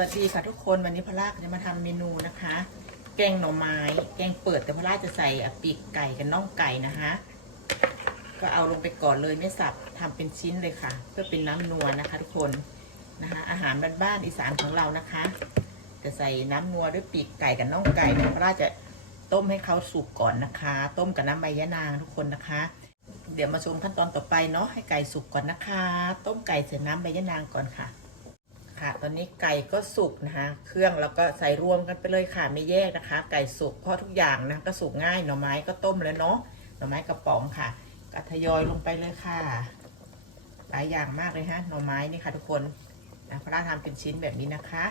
วัสดีค่ะทุกคนวันนี้พลาจะมาทำเมนูนะคะ แกงหน่อไม้ แกงเปิดแต่พลาจะใส่ปีกไก่กับน่องไก่นะคะ ก็เอาลงไปก่อนเลยไม่สับทำเป็นชิ้นเลยค่ะ เพื่อเป็นน้ำนัวนะคะ ทุกคนนะคะ อาหารบ้านๆอีสานของเรานะคะ จะใส่น้ำนัวด้วยปีกไก่กับน่องไก่นี่ยพลาจะต้มให้เขาสุกก่อนนะคะ ต้มกับน้ำใบยะนางทุกคนนะคะ เดี๋ยวมาชมขั้นตอนต่อไปเนาะให้ไก่สุกก่อนนะคะ ต้มไก่ใส่น้ำใบยะนางก่อนค่ะ ค่ะ ตอนนี้ไก่ก็สุกนะคะ เครื่องแล้วก็ใส่รวมกันไปเลยค่ะไม่แยกนะคะ ไก่สุกเพราะทุกอย่างนะก็สุกง่ายหน่อไม้ก็ต้มแล้วเนาะหน่อไม้กระป๋องค่ะก็ทยอยลงไปเลยค่ะ หลายอย่างมากเลยฮะหน่อไม้นี่ค่ะทุกคนนะพระราทำเป็นชิ้นแบบนี้นะคะ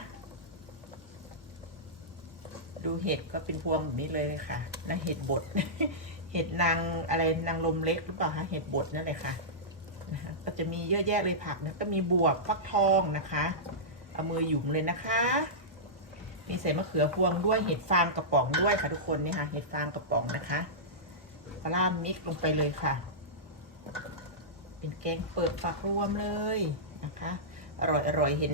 ดูเห็ดก็เป็นพวงแบบนี้เลยเลยค่ะนะเห็ดบด เห็ดนางอะไรนางลมเล็กหรือเปล่าคะเห็ดบดนั่นเลยค่ะ นะคะก็จะมีเยอะแยะเลยผักนะก็มีบวบฟักทองนะคะ เอามือหยุมเลยนะคะ มีใส่มะเขือพวงด้วยเห็ดฟางกระป๋องด้วยค่ะทุกคนนี่ค่ะเห็ดฟางกระป๋องนะคะปลามิกลงไปเลยค่ะ เป็นแกงเปิดฝักรวมเลยนะคะ อร่อยอร่อยเห็น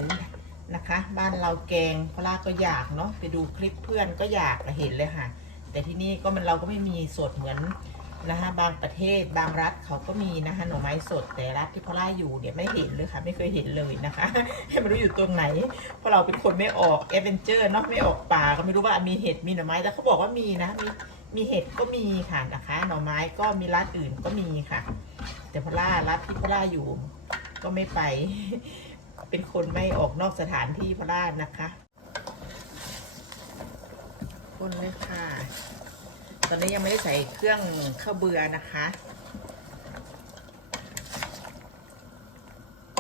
นะคะ บ้านเราแกงปลาล่าก็อยากเนาะไปดูคลิปเพื่อนก็อยากเห็นเลยค่ะ แต่ที่นี่ก็มันเราก็ไม่มีสดเหมือน นะคะบางประเทศบางรัฐเขาก็มีนะคะหน่อไม้สดแต่รัฐที่พอล่าอยู่เนี่ยไม่เห็นเลยค่ะ ไม่เคยเห็นเลยนะคะไม่รู้อยู่ตรงไหน เพราะเราเป็นคนไม่ออกเอเวนเจอร์เนาะไม่ออกป่าก็ไม่รู้ว่ามีเห็ดมีหน่อไม้แต่เขาบอกว่ามีนะมีมีเห็ดก็มีค่ะนะคะหน่อไม้ก็มีรัฐอื่นก็มีค่ะ แต่พอล่ารัฐที่พอล่าอยู่ก็ไม่ไป เป็นคนไม่ออกนอกสถานที่พอล่านะคะคนเลยค่ะ ตอนนี้ยังไม่ได้ใส่เครื่องข้าวเบือนะคะ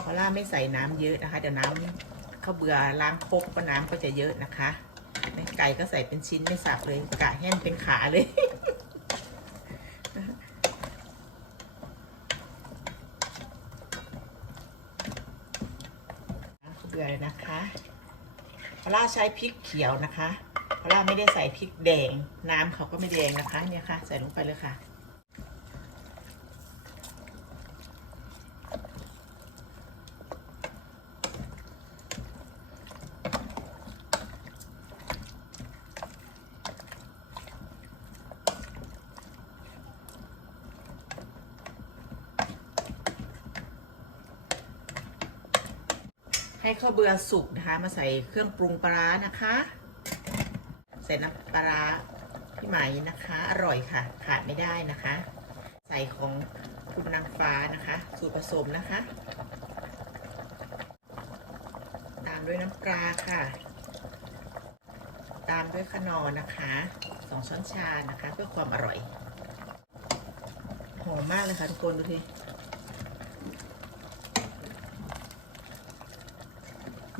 เพราะล่าไม่ใส่น้ำเยอะนะคะ เดี๋ยวน้ำข้าวเบือล้างครกก็น้ำก็จะเยอะนะคะไก่ก็ใส่เป็นชิ้นไม่สับเลยกะแห้งเป็นขาเลยข้าวเบือนะคะพอล่าใช้พริกเขียวนะคะาะเราไม่ได้ใส่พริกแดง น้ำเขาก็ไม่แดงนะคะเนี่ยค่ะ ใส่ลงไปเลยค่ะ ให้ข้าวเบือสุกนะคะ มาใส่เครื่องปรุงปลาร้านะคะ ใส่น้ำปลาพี่ไหมนะคะ อร่อยค่ะ ขาดไม่ได้นะคะ ใส่ของคุณนางฟ้านะคะ สูตรผสมนะคะ ตามด้วยน้ำปลาค่ะ ตามด้วยขนอนะคะสองช้อนชานะคะ เพื่อความอร่อย หอมมากเลยค่ะทุกคนดูที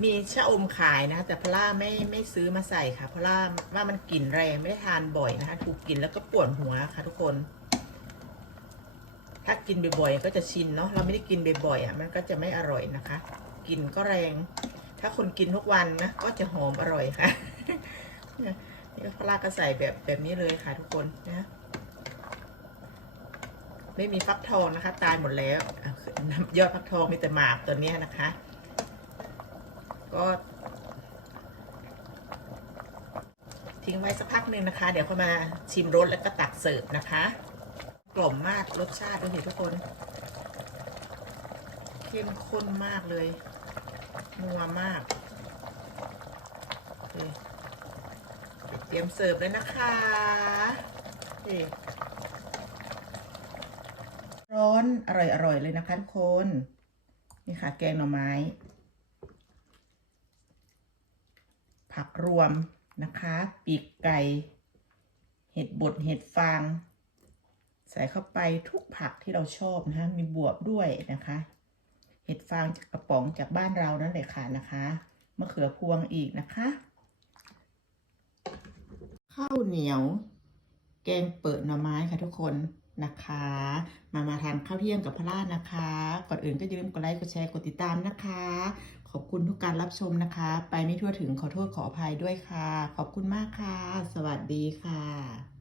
มีชะอมขายนะ แต่พล่าไม่ไม่ซื้อมาใส่ค่ะพล่าว่ามันกลิ่นแรงไม่ได้ทานบ่อยนะคะถูกกลิ่นแล้วก็ปวดหัวค่ะ ทุกคน ถ้ากินบ่อยๆก็จะชินเนาะเราไม่ได้กินบ่อยๆอะมันก็จะไม่อร่อยนะคะกลิ่นก็แรง ถ้าคนกินทุกวันนะก็จะหอมอร่อยค่ะนี่พล่าก็ใส่แบบแบบนี้เลยค่ะ ทุกคนนะไม่มีฟักทองนะคะ ตายหมดแล้วยอดฟักทองมีแต่หมากตัวนี้นะคะ ก็ ทิ้งไว้สักพักหนึ่งนะคะ เดี๋ยวเขามาชิมรสแล้วก็ตักเสิร์ฟนะคะ กล่อมมากรสชาติด้วยทุกคน เข้มข้นมากเลยนัวมากเเตรียมเสิร์ฟเลยนะคะนี่ร้อนอร่อยๆเลยนะคะทุกคน นี่ค่ะ แกงหน่อไม้ ผักรวมนะคะ ปีกไก่ เห็ดบดเห็ดฟาง ใส่เข้าไปทุกผักที่เราชอบนะคะมีบวบด้วยนะคะ เห็ดฟางจากกระป๋องจากบ้านเรานั่นแหละค่ะนะคะมะเขือพวงอีกนะคะ ข้าวเหนียว แกงเปิดหน่อไม้ค่ะทุกคน นะคะ มามาทานข้าวเที่ยงกับพระราชนะคะ ก่อนอื่นก็อย่าลืมกดไลค์กดแชร์กดติดตามนะคะ ขอบคุณทุกการรับชมนะคะ ไปไม่ทั่วถึงขอโทษขออภัยด้วยค่ะ ขอบคุณมากค่ะ สวัสดีค่ะ